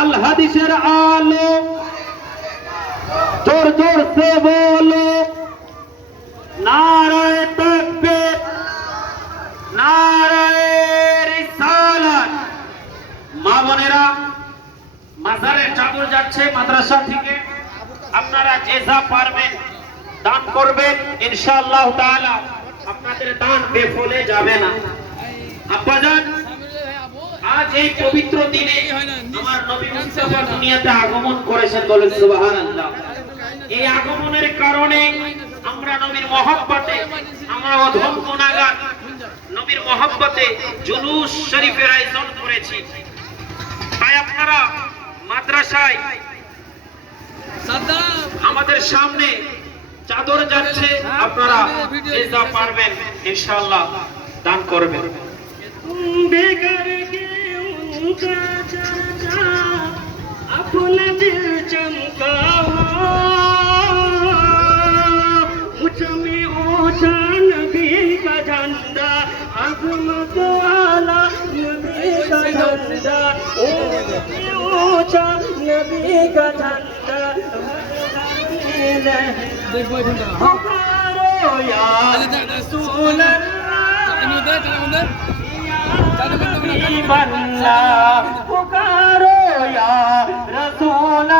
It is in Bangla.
আল হাদিসের আলো, জোর জোর সে বলো নারায়ে তাকবীর, নারায়ে রিসালাত। মা বোনেরা, মাজারের চাদর যাচ্ছে মাদ্রাসা থেকে, আপনারা যে যা পারবেন দান করবেন, ইনশাআল্লাহ তাআলা আপনাদের দান বেফলে যাবে না। আব্বাজান, আজ এই পবিত্র দিনে আমার নবী মুস্তাফা দুনিয়াতে আগমন করেছেন, বলেন সুবহানাল্লাহ। এই আগমনের কারণে আমরা নবীর মহব্বতে, আমরা অধম গুনাহগার, নবীর মহব্বতে জুলুস শরীফের আয়োজন করেছি। তাই আপনারা মাদ্রাসায় আমাদের সামনে চাদর যাচ্ছে, আপনারা যে যা পারবেন ইনশাআল্লাহ দান করবেন। বেকার কেউ का चर्चा अपना दिल चमकाओ, मुझ में ऊंचा नबी का झंडा, अज़मत वाला नबी का झंडा, ऊंचा नबी का झंडा। पुकारो या रसूल अल्लाह, पुकारो या रसूल